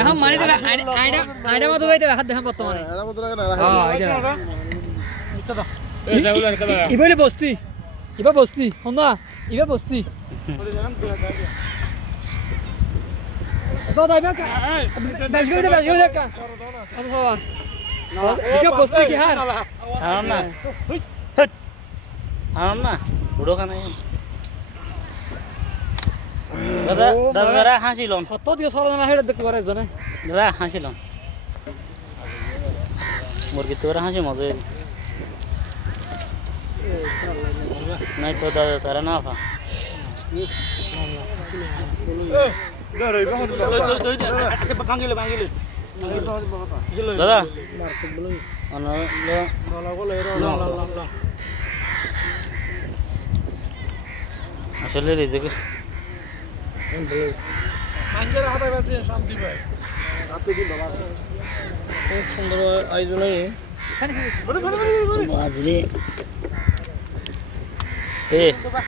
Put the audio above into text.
এখন মানে দেবে আইডা মতো গাইতে হাত দেখাম বর্তমানে ইবারে বস্তি ইবা বস্তি হন্দা ইবা বস্তি দাদা ইবা বেশ গই কা এটা বস্তি কি হার হারাম না বুড়ো খানা দাদা দাদা হাসিলন কত দিয়ে সরনা হেড দেখতে পারে জানে দাদা হাসিলন মুরগি তো হাসি মজা নাই তো দাদা তারা না পা দাদা আসলে রিজিক খুব সুন্দর আয়োজনে